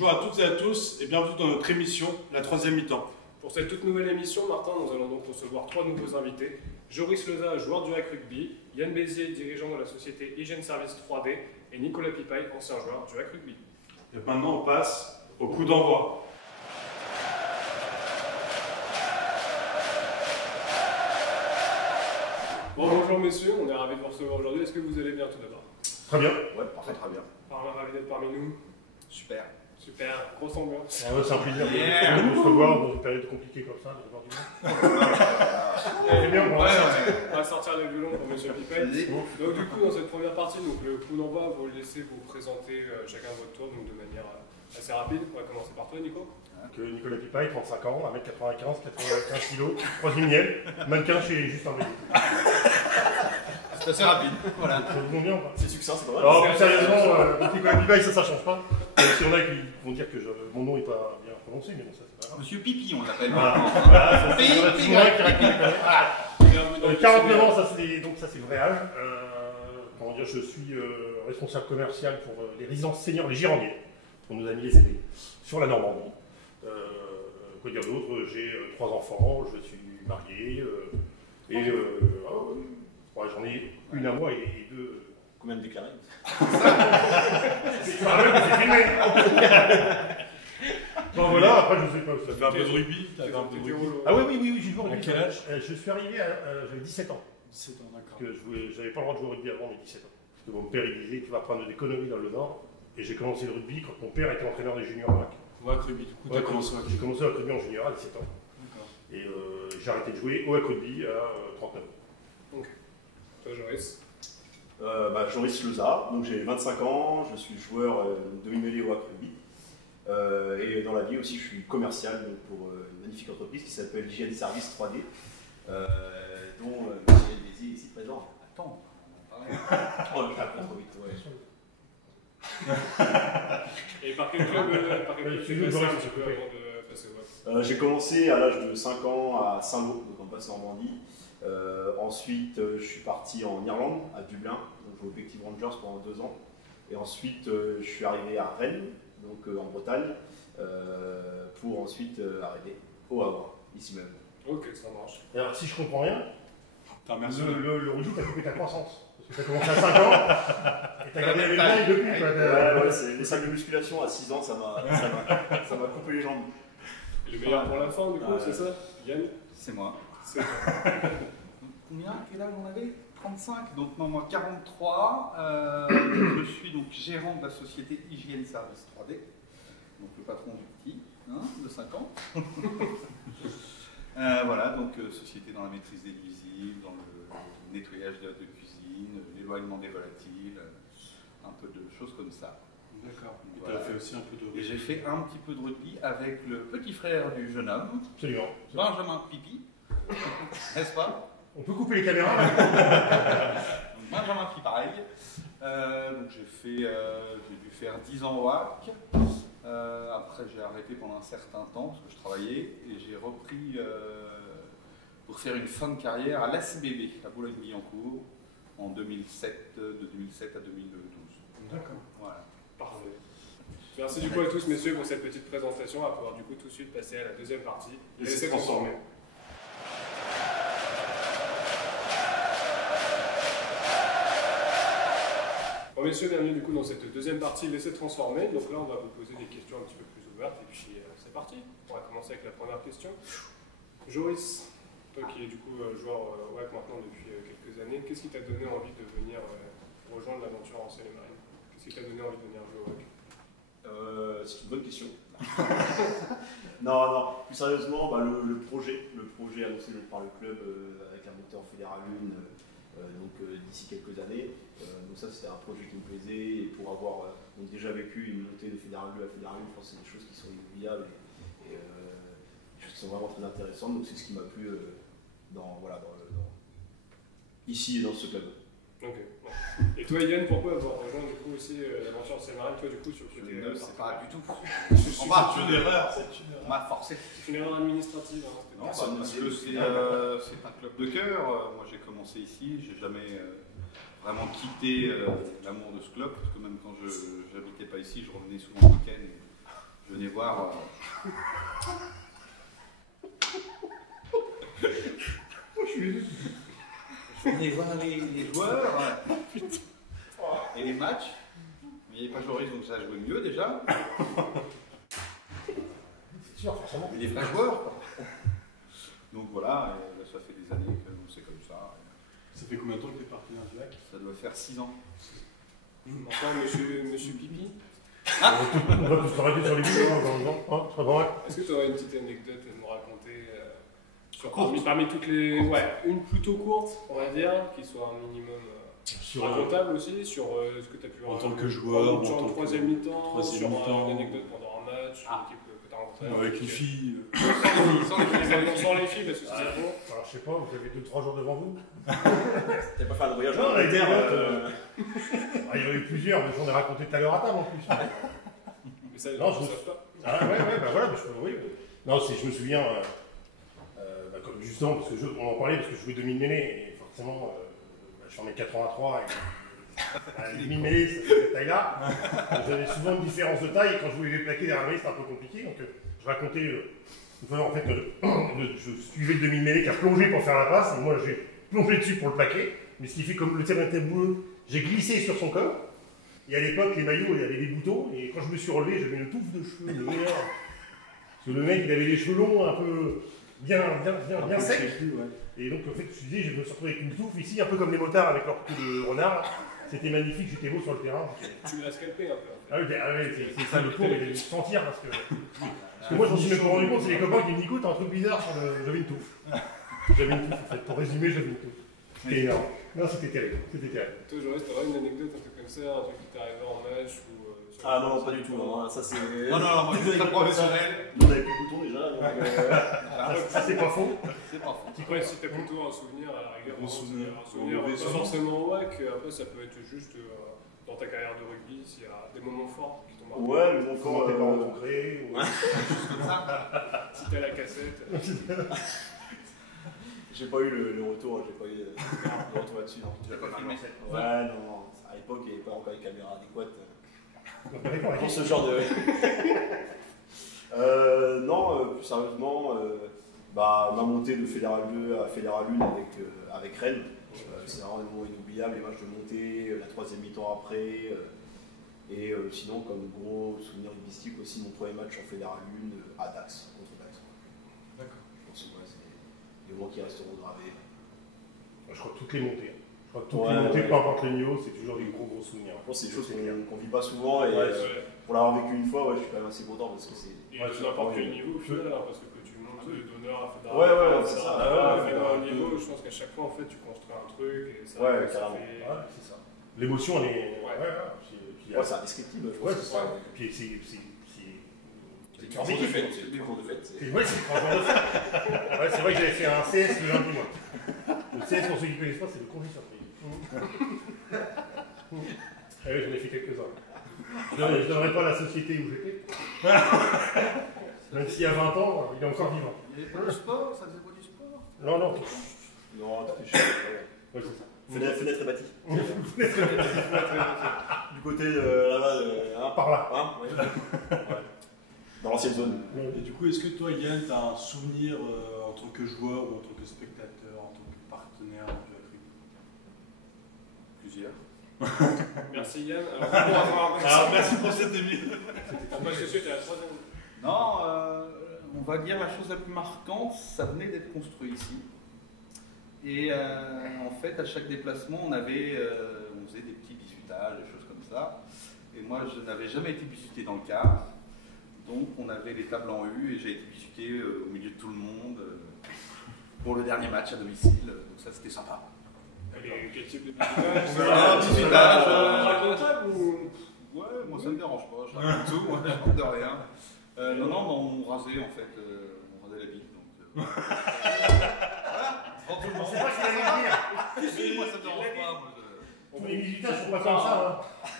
Bonjour à toutes et à tous et bienvenue dans notre émission, la troisième mi-temps. Pour cette toute nouvelle émission, Martin, nous allons donc recevoir 3 nouveaux invités. Joris Leza, joueur du hack rugby, Yann Bézier, dirigeant de la société Hygiene Service 3D, et Nicolas Pipaille, ancien joueur du hack rugby. Et maintenant on passe au coup d'envoi. Bon, bonjour messieurs, on est ravis de vous recevoir aujourd'hui. Est-ce que vous allez bien tout d'abord? Très bien. Ouais, parfait, très bien. Ravi d'être parmi nous. Super. Super, grosse ambiance. Ah ouais, c'est un plaisir de se revoir dans une période compliquée comme ça, de revoir du monde. C'est bien, On va sortir les violons pour monsieur Pipaille. Donc du coup, dans cette première partie, donc, le coup d'envoi, vous laissez vous présenter chacun votre tour donc, de manière assez rapide. On va commencer par toi, Nico. Nicolas Pipaille, 35 ans, 1m95, 95 kg, 3e miel, mannequin chez Justin Bélier. C'est assez rapide. Voilà. Ça vous bien ou pas? C'est succinct, c'est pas mal. Alors, plus sérieusement, Nicolas Pipaille, ça change pas. Si on a qui vont dire que mon nom n'est pas bien prononcé, mais bon, ça c'est pas grave. Monsieur Pipi, on l'appelle. Voilà, c'est relativement correct. 49 ans, ça c'est le vrai âge. Comment dire, je suis responsable commercial pour les résidences seniors, les Girondiers. On nous a mis les CD sur la Normandie. Quoi dire d'autre? J'ai 3 enfants, je suis marié j'en ai une à moi et 2. Combien de déclarés? C'est filmé. Bon voilà, après je sais pas. Tu as fait un peu de rugby? Ah oui, j'ai joué au rugby. À quel âge? Je suis arrivé, j'avais 17 ans. 17 ans, d'accord. Parce que j'avais pas le droit de jouer au rugby avant mes 17 ans. Parce que mon père il disait tu vas apprendre des conneries dans le Nord. Et j'ai commencé le rugby quand mon père était entraîneur des juniors à Mac. Au hack rugby, du coup, tu as commencé au hack rugby. J'ai commencé au rugby en junior à 17 ans. Et j'ai arrêté de jouer au hack rugby à 39 ans. Ok. Toi, Joris. Joris Leza, donc j'ai 25 ans, je suis joueur demi-mêlée au hack rugby. Et dans la vie aussi, je suis commercial donc, pour une magnifique entreprise qui s'appelle Hygiene Service 3D, dont Monsieur Bézier est ici présent. Attends, on va en parler. Oh, je réponds trop vite, ouais. Et par quel club tu es passé un petit peu avant de passer au hack? J'ai commencé à l'âge de 5 ans à Saint-Lô, donc en Basse-Normandie. Ensuite, je suis parti en Irlande, à Dublin, donc je joue au Bective Rangers pendant 2 ans. Et ensuite, je suis arrivé à Rennes, donc en Bretagne, pour ensuite arriver au Havre, ici même. Ok, ça marche. Et alors si je comprends rien, le rugby t'a coupé ta croissance. Parce que t'as commencé à 5 ans et t'as gardé la même taille depuis. Ouais, c'est les salles de musculation à 6 ans, ça m'a coupé les jambes. Et le meilleur pour la fin, du coup, c'est ça? Yann? C'est moi. C'est Combien? Quel âge on avait? 35. Donc non, moi 43. Je suis donc gérant de la société Hygiene Service 3D. Donc le patron du petit, de 5 ans. Voilà, donc société dans la maîtrise des nuisibles, dans le nettoyage de cuisine, l'éloignement des volatiles, un peu de choses comme ça. D'accord. Et Voilà. tu as fait aussi un peu de rugby. Et j'ai fait un petit peu de rugby avec le petit frère du jeune homme, Absolument. Benjamin Pipi, n'est-ce pas? On peut couper les caméras là. Benjamin Pipaille. Donc j'ai dû faire 10 ans au hack. Après j'ai arrêté pendant un certain temps parce que je travaillais et j'ai repris pour faire une fin de carrière à l'ACBB, à Boulogne-Billancourt, en 2007, de 2007 à 2012. D'accord. Voilà. Parfait. Merci du coup à tous messieurs pour cette petite présentation. On va pouvoir du coup tout de suite passer à la deuxième partie. Laissez transformer. Bon messieurs, bienvenue du coup dans cette deuxième partie Laissez transformer. Donc là on va vous poser des questions un petit peu plus ouvertes et puis c'est parti. On va commencer avec la première question. Joris, toi qui es du coup joueur WAC maintenant depuis quelques années, qu'est-ce qui t'a donné envie de venir rejoindre l'aventure en Seine-et-Marine? Qu'est-ce qui t'a donné envie de venir jouer au WAC? C'est une bonne question. non, plus sérieusement, le projet annoncé par le club avec la montée en Fédéral 1 d'ici quelques années. Donc ça c'était un projet qui me plaisait et pour avoir déjà vécu une montée de Fédéral 2 à Fédéral 1, je pense que c'est des choses qui sont inoubliables et des choses qui sont vraiment très intéressantes. Donc c'est ce qui m'a plu ici et dans ce club. Ok. Et toi Yann, pourquoi avoir rejoint du coup aussi l'aventure en Seine-et-Marine? Toi du coup sur le côté... Je ne sais pas du tout. C'est une erreur. On m'a forcé. C'est une erreur administrative. Hein, Non, parce que c'est un club de cœur. Moi j'ai commencé ici, j'ai jamais vraiment quitté l'amour de ce club, parce que même quand je n'habitais pas ici, je revenais souvent le week-end. Je venais voir. Je venais voir les joueurs et les matchs. Mais il n'y avait pas Joris, donc ça jouait mieux déjà. C'est sûr, forcément. Mais des vrais joueurs, quoi. Donc voilà, et là, ça fait des années que c'est comme ça. Ça fait combien de temps que tu es partenaire du lac? Ça doit faire 6 ans. Encore monsieur Pipi. On va tous s'arrêter sur les vidéos, hein, très bon. Est-ce que tu aurais une petite anecdote à nous raconter parmi toutes les... Ouais, une plutôt courte, on va dire, qui soit un minimum racontable aussi, sur ce que tu as pu en tant que joueur, en troisième mi-temps, sur mi-temps. une anecdote pendant un match, une équipe que tu as rencontrée. Avec les filles. Sans les filles, parce que c'est bon. Alors, je sais pas, vous avez 2-3 jours devant vous. T'as pas fait un voyage Non, en on a été Angleterre il y en a eu plusieurs, mais j'en ai raconté tout à l'heure à table en plus. Mais ça, Non, je je ne me- savent pas. Ah ouais, bah voilà, oui. Non, je me souviens, comme justement, parce que on en parlait, parce que je jouais demi-mêlée, et forcément, je suis en 83, et demi-mêlée, c'est cette taille-là. J'avais souvent une différence de taille, et quand je voulais les plaquer derrière la mêlée, c'était un peu compliqué, donc je racontais, une fois, en fait, je suivais le demi-mêlée qui a plongé pour faire la passe, et moi j'ai plongé dessus pour le plaquer, mais ce qui fait comme le terrain était bouleux, j'ai glissé sur son corps. Et à l'époque, les maillots, il y avait des boutons, et quand je me suis relevé, j'avais une touffe de cheveux de meilleur. Parce que le mec, il avait les cheveux longs, un peu bien secs. Et donc, en fait, je me suis retrouvé avec une touffe ici, un peu comme les motards avec leur queue de renard. C'était magnifique, j'étais beau sur le terrain. Tu l'as scalpé un peu. Ah oui, c'est ça le tour, il a dû se sentir parce que moi, je m'en suis même pas rendu compte, c'est les copains qui me disent écoute, t'as un truc bizarre, j'avais une touffe. J'avais une touffe, en fait, pour résumer, j'avais une touffe. C'était énorme. Non, c'était terrible. Toi, Joris, t'aurais une anecdote, un truc comme ça, un truc qui t'est arrivé en match ou... Ah non, pas du tout, non, ça c'est... Non, moi je suis très professionnel. Nous on avait plus de boutons déjà, donc... Ça, c'est pas faux. C'est pas faux. Ouais, si t'as plutôt un souvenir à la rigueur, Un souvenir. pas forcément WAC, après ça peut être juste dans ta carrière de rugby, s'il y a des moments forts qui t'ont marqué. Ouais, le bon Comment fort, tes parents t'ont créé Si t'as la cassette. J'ai pas eu le retour, j'ai pas eu le retour là-dessus, non. Tu l'as pas filmé? Ouais, non, à l'époque il n'y avait pas encore les caméras adéquates pour ce ce genre de... non, plus sérieusement, ma montée de Fédéral 2 à Fédéral 1 avec Rennes, c'est vraiment des moments inoubliables, les matchs de montée, la troisième mi-temps après, et sinon comme gros souvenir rugbyistique aussi, mon premier match en Fédéral 1 à Dax, contre Dax. D'accord. Je pense que c'est des moments qui resteront gravés. Je crois que toutes les montées. Peu importe le niveau, c'est toujours des gros souvenirs. Je pense que c'est des choses qu'on vit pas souvent et pour l'avoir vécu une fois, je suis quand même assez content parce que c'est... Et de n'importe quel niveau au final, parce que tu montes d'honneur à Fédéral. Ouais, c'est ça. Fédéral niveau, je pense qu'à chaque fois, en fait, tu construis un truc et ça... carrément. Ouais, c'est ça. L'émotion, elle est... Ouais, c'est indescriptible, je pense. Ouais, c'est ça. Puis c'est... C'est cours de fête. C'est des cours de fête. Ouais, c'est 3 jours de fête. Ouais, c'est vrai que j'avais fait un CS le lundi, moi. Le CS, pour ceux qui ne connaissent pas, c'est le congé surprise. Ah oui, j'en ai fait quelques-uns. Je ne donnerai pas la société où j'étais. Même s'il y a 20 ans, il est encore vivant. Il n'y avait pas de sport? Ça faisait pas du sport? Non. Non, t'es cher. Ouais, c'est ça. Fenêtre est bâtie. Du côté là-bas, Par là. ouais. Dans l'ancienne zone. Et du coup, est-ce que toi, Yann, tu as un souvenir en tant que joueur ou en tant que spectateur, en tant que partenaire du rugby? Plusieurs. Merci Yann. Alors, merci pour cette émission. On passe tout de suite à la troisième. Non, on va dire la chose la plus marquante, ça venait d'être construit ici. Et en fait, à chaque déplacement, on faisait des petits bisutages, des choses comme ça. Et moi, je n'avais jamais été bisuté dans le cadre. Donc, on avait les tables en U et j'ai été bisuté au milieu de tout le monde pour le dernier match à domicile. Donc, ça, c'était sympa. Et quel type de bisutage? Bisutage. Racontable ou... Ouais, moi, ça me dérange pas. Je raconte tout, moi, je raconte de rien. Non, on rasait en fait. On rasait la bite. Donc, C'est pas ce qu'il allait dire. Si, moi, ça me dérange pas. Tous les militaires sont pas comme ça.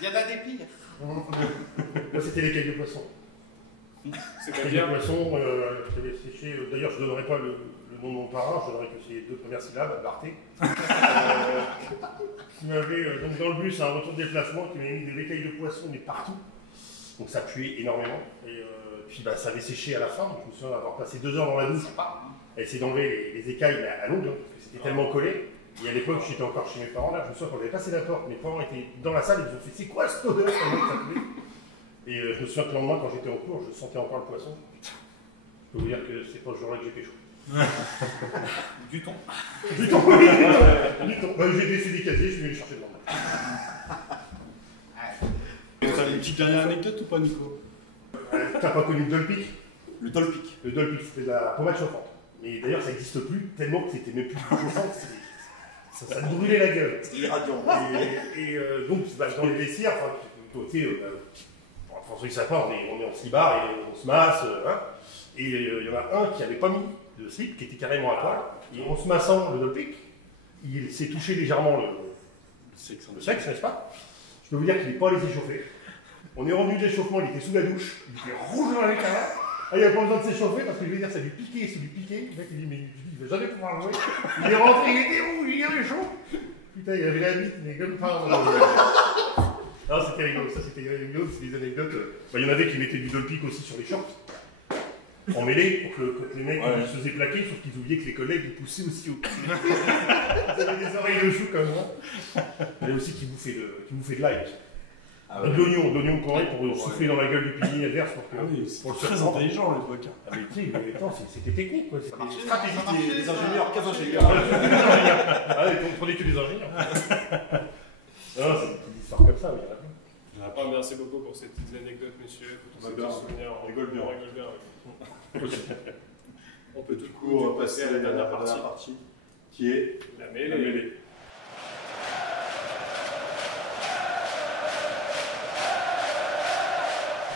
Il y en a des pires. Moi, c'était les cailles de poisson. C'est Les pas cailles bien. de poisson, j'avais séché. D'ailleurs, je ne donnerai pas le nom de mon parrain, je donnerai que ses 2 premières syllabes, Barthé. Qui m'avait, donc dans le bus, à un retour de déplacement, qui m'avait mis des écailles de poisson, mais partout. Donc ça puait énormément. Et puis bah, ça avait séché à la fin, donc je me souviens d'avoir passé 2 heures dans la douche à essayer d'enlever les écailles mais à l'ongle, parce que c'était tellement collé. Et à l'époque, j'étais encore chez mes parents, là, je me souviens quand j'avais passé la porte, mes parents étaient dans la salle, ils ont fait c'est quoi cette odeur? Et je me souviens que le lendemain, quand j'étais en cours, je sentais encore le poisson. Je peux vous dire que c'est pas ce jour-là que j'ai pécho. Du thon. Du thon, oui, du thon. Bah, j'ai laissé des casiers, je suis venu le chercher le lendemain. T'as une petite dernière anecdote ou pas, Nico? T'as pas connu le Dolpic? Le Dolpic. Le Dolpic, c'était de la pommade chauffante. Mais d'ailleurs, ça n'existe plus, tellement que c'était même plus chauffant, ça brûlait la gueule. C'est irradiant. Donc, bah, dans les vestiaires, enfin, tu sais, François Sapin, on est en slibard et on se masse, hein. Et il y en a un qui n'avait pas mis de slip, qui était carrément à poil. Et en se massant le Dolpic, il s'est touché légèrement le sexe, n'est-ce pas? Je peux vous dire qu'il n'est pas allé s'échauffer. On est revenu de l'échauffement, il était sous la douche, il était rouge dans les carats. Ah, il n'y a pas besoin de s'échauffer parce que je vais dire, ça lui piquait, c'est lui piqué. Le mec, il dit, mais il ne va jamais pouvoir jouer. Il est rentré, il était rouge, il avait chaud. Putain, il avait la bite, mais comme pas. Non, c'était rigolo, ça c'était rigolo, c'est des anecdotes. Bah, il y en avait qui mettaient du Dolpic aussi sur les shorts, en mêlée, pour que les mecs ils se faisaient plaquer, sauf qu'ils oubliaient que les collègues ils poussaient aussi au cul. Ils avaient des oreilles de chou comme moi. Il y en avait aussi qui bouffaient de l'ail. Ah De l'oignon coré pour souffler dans la gueule du pilier adverse pour C'est le très surprendre. intelligent, les requins. Ah, mais tu sais, mais attends, c'était technique quoi. C'était Stratégique des ingénieurs, 15 ingénieurs. Ah, on prenait que des ingénieurs. Non, c'est des petites histoires comme ça, mais il y en a plein. Merci beaucoup pour ces petites anecdotes, messieurs, pour tous ces bien. petits souvenirs. On rigole bien. On peut Du coup, on va passer à la dernière partie, qui est la la mêlée. mêlée.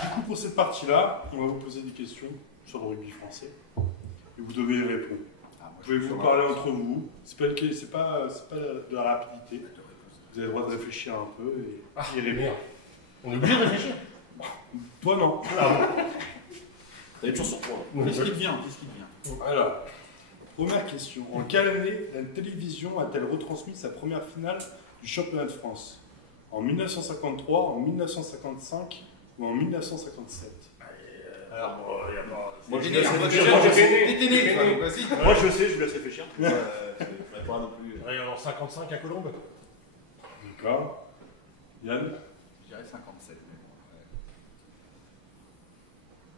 Du coup, pour cette partie-là, on va vous poser des questions sur le rugby français et vous devez y répondre. Vous pouvez vous parler entre vous. C'est pas de la rapidité. Vous avez le droit de réfléchir un peu et y répondre. On est obligé de réfléchir. Toi, non. T'avais toujours sur toi. Qu'est-ce qui vient? Alors, première question. En quelle année la télévision a-t-elle retransmis sa première finale du championnat de France? En 1953, en 1955 ou en 1957? Alors, il y a pas. Moi, je T'étais né, toi, donc vas-y. Moi, je sais, je vous laisse réfléchir. Je ne pas non plus. Regarde, en 55 à Colombes. D'accord. Yann? Je dirais 57.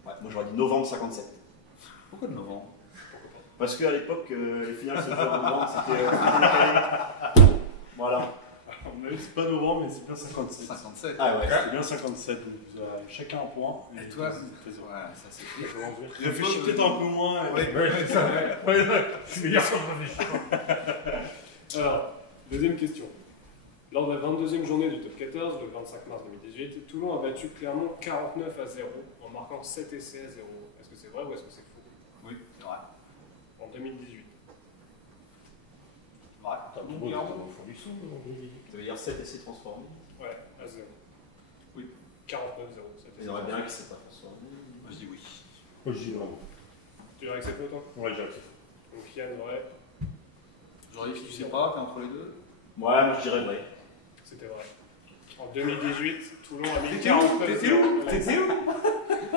Ouais, moi, j'aurais dit novembre 57. Pourquoi de novembre? Parce qu'à l'époque, les finales se faisaient en novembre, c'était. Voilà. On a vu, c'est pas novembre, mais c'est bien 57. 57. Ah ouais. C'est bien 57, donc vous avez chacun un point. Et toi? Très heureux. Voilà, ça c'est fait. Réfléchis peut-être un peu moins. Ouais, c'est ça. Ouais. Je suis meilleur quand je réfléchis. Alors, deuxième question. Lors de la 22e journée du top 14, le 25 mars 2018, Toulon a battu Clermont 49-0 en marquant 7 essais à 0. Est-ce que c'est vrai ou est-ce que c'est faux? Oui, c'est vrai. En 2018. C'est vrai. T'as trop au fond du sou. Ça veut dire 7 essais transformés. Ouais, à 0. Oui. 49-0. Il y en aurait bien qui ne s'est pas transformé. Moi je dis oui. Moi, je dis non. Tu dirais que c'est faux, toi? Ouais, j'ai accepté. Donc Yann, vrai. J'aurais dit, tu sais pas, t'es entre les deux. Ouais, moi je dirais vrai. C'était vrai. En 2018, Toulon a mis T'étais où? 49-0. T'étais où? T'étais où?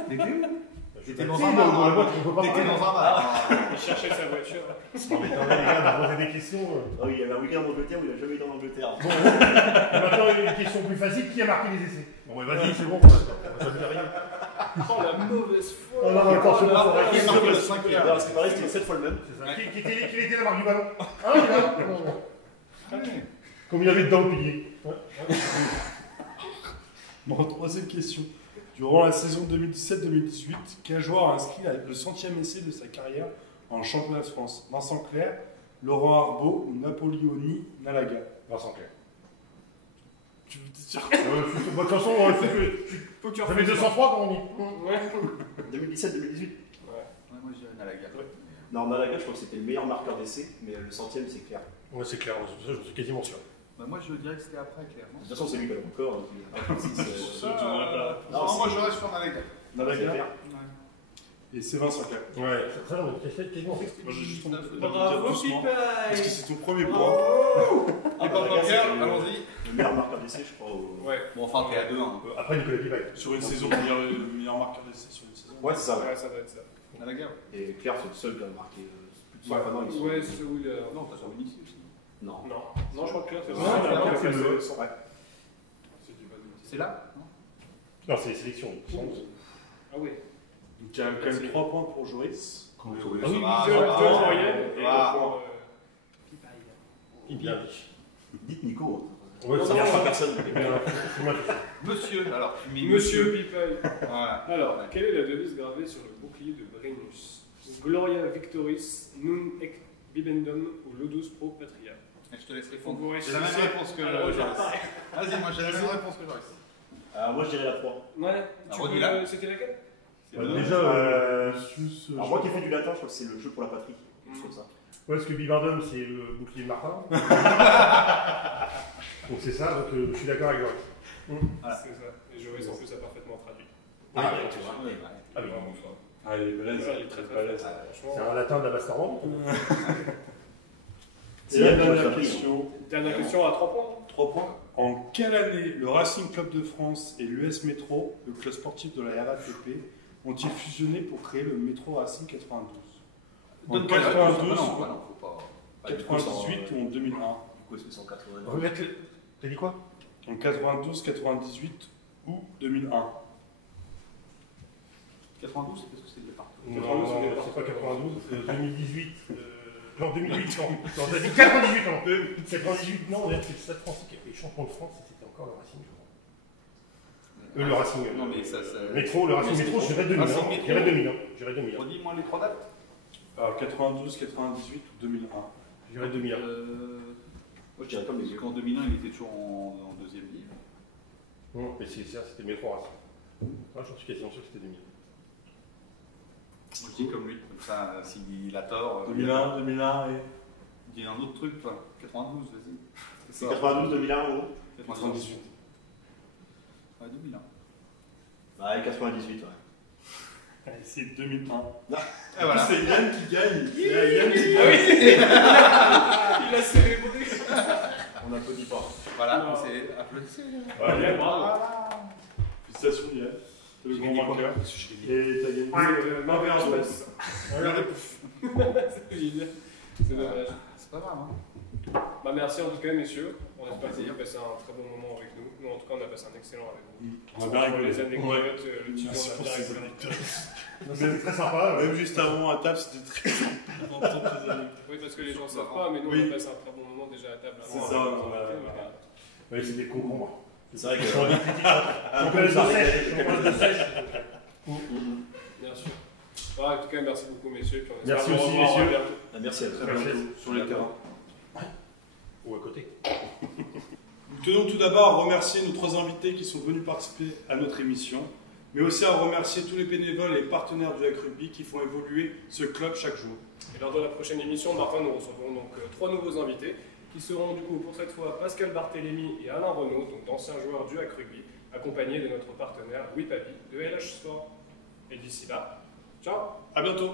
T'étais où? T'étais dans un bar. bar. On peut pas T'étais parler. dans un bar. Il cherchait sa voiture. Non, mais attendez, les gars, vous posez des questions. Ah oui, il y avait un week-end en Angleterre où il n'a jamais été en Angleterre. Bon, et maintenant, une question plus facile. Qui a marqué les essais? Bon, ouais, vas-y, c'est bon pour l'instant. Ça ne dit rien. Oh la mauvaise foi! Oh, non, attends, c'est pas Qui vrai. a marqué le Non, 5e? parce que pareil, c'était 7 fois le même. C'est ça. Qui était la marque du ballon? Ah, il est là. Comme il y avait dedans le pilier. Bon, troisième question. Durant la saison 2017-2018, quel joueur a inscrit le 100e essai de sa carrière en championnat de France? Vincent Clerc, Laurent Arbeau ou Napoléoni Nalaga? Vincent Clerc. Tu veux te dire De toute façon, ça fait 203 comme on dit. Ouais. 2017-2018. Ouais, moi je dirais Nalaga. Non, Malaga, je crois que c'était le meilleur marqueur d'essai, mais le 100e, c'est clair. Ouais, c'est clair, ça, je suis quasiment sûr. Bah, moi je dirais que c'était après, clairement. De toute façon, c'est lui qui a le record. Donc, Non, moi je reste sur Nalaga. Nalaga? Et c'est Vincent Clerc. Ouais, ça, on est quasiment fait. Moi j'ai juste envie de le dire Bravo, doucement. Pipaille! Parce que c'est ton premier point. Et pas Pierre, allons-y. Le meilleur marqueur d'essai, je crois. Ouais. Bon, enfin, t'es à 2. Hein. Après Nicolas Pivaille. Sur une saison, meilleur marqueur d'essai sur une saison. Ouais, c'est ça. Ouais, ça doit être ça. À la guerre. Et Claire, c'est le seul qui a marqué plus de 100 fois dans Ouais, l'histoire. c'est où il a... Non, t'as sur Vinicius aussi. Non. Non, je crois que Claire, c'est Non, ça. Claire, Claire, c'est le- c'est- Ouais. C'est là non? Non, c'est les sélections. Ah oui. Donc il y a quand même 3 points pour Joris. Ah oui, Ça oui, va, Deux ça deux va. moyennes et Va. un point, Bien dit. Dites Nico. Ouais, Non, ça non, marche non. pas personne. C'est moi qui fais. Monsieur, alors tu mets Monsieur Pipaille. Voilà. Alors, quelle est la devise gravée sur le bouclier de Brennus? Gloria Victoris, Nun Ec Bibendum ou Lodus Pro Patria? Je te laisse Faut que répondre. vous J'ai la même réussissiez. réponse que Alors, Joris. Vas-y, moi j'ai la même réponse que Joris. Moi, je dirais la 3. Ouais, redis-la. C'était laquelle? Déjà, Alors, moi qui fais du latin, je crois que c'est le jeu pour la patrie. Quelque chose comme ça. ouais, parce que Bibendum, c'est le bouclier de Martin. Donc c'est ça, donc je suis d'accord avec Joris. Voilà. C'est ça. Et Joris en plus a parfaitement traduit. Ah, Oui. ouais, tu vois. Oui, Ah oui. Vraiment fort. Ah, il est balèze. Ouais, il est très très balèze. fort. C'est Franchement. un latin de la Basse-Normande. Et la C'est dernière la question. Dernière question à 3 points. 3 points. En quelle année le Racing Club de France et l'US Métro, le club sportif de la RATP, ont-ils fusionné pour créer le Métro Racing 92? En Donne pas la réponse. 92, Non, faut pas. 98 ou en 2001? Du coup, est-ce que c'est en 80? Remette le. T'as dit quoi? En 92, 98 ou 2001? 92, qu'est-ce que c'est le départ? Non, 92, non, c'est c'est pas 92, c'est 2018. Non, 2008, non. Non, t'as dit 98, non. 98, non, c'est le Stade français qui a été champion de France et c'était encore le Racing, je crois. Le Racing. Non, mais ça. Métro, le Racing Métro, je dirais 2000. Racing Métro. J'irais 2000. J'irais 2000. Redis-moi les 3 dates. Alors 92, 98 ou 2001? J'irais 2000. Moi, je dirais comme les yeux. Qu'en 2001, il était toujours en deuxième livre. Non, mais c'est ça, c'était le Métro Racing. Moi, j'en suis quasiment sûr que c'était 2000. Moi, je dis comme lui. Comme ça, s'il a tort. 2001, 2001 et... Dis un autre truc, toi. 92, vas-y. C'est 92, 2001 ou 98. Ouais, 2001. Ouais, 98, ouais. Allez, c'est 2001. Et voilà. C'est Yann qui gagne. C'est Yann qui Ah gagne. oui. Il a célébré. On n'applaudit pas. Voilà, Non. c'est applaudissez. Yann, bravo. Félicitations Yann. T'es le J'ai grand gagné quoi? vainqueur. Et t'as gagné. Main vers Ouais. Joris. C'est génial. C'est dommage. C'est pas grave, hein. Bah, merci en tout cas, messieurs. On Grand espère que vous plaisir. avez passé un très bon moment avec nous. Nous, en tout cas, on a passé un excellent avec vous. On a bien rigolé. Les anecdotes, le petit Merci on a pour bien ces rigolé. anecdotes. C'était très sympa. Même juste avant à table, c'était très sympa d'entendre tes anecdotes. Oui, parce que les gens ne savent pas, mais nous, Oui. on a passé un très bon moment déjà à table. C'est avant ça, de on vous a- inviter, voilà. Oui, c'était des concombres. C'est vrai que. On peut de sèche. On peut de sèche. Bien sûr. En tout cas, merci beaucoup, messieurs. Puis on Merci espère vous aussi, revoir messieurs. bientôt. Merci à Très bientôt sur les terrains. Ou à côté. Nous tenons tout d'abord à remercier nos 3 invités qui sont venus participer à notre émission, mais aussi à remercier tous les bénévoles et partenaires du Hack Rugby qui font évoluer ce club chaque jour. Et lors de la prochaine émission, Martin, nous recevrons donc 3 nouveaux invités qui seront du coup pour cette fois Pascal Barthélémy et Alain Renaud, donc d'anciens joueurs du Hack Rugby, accompagnés de notre partenaire Louis Papi de LH Sport. Et d'ici là, ciao! À bientôt!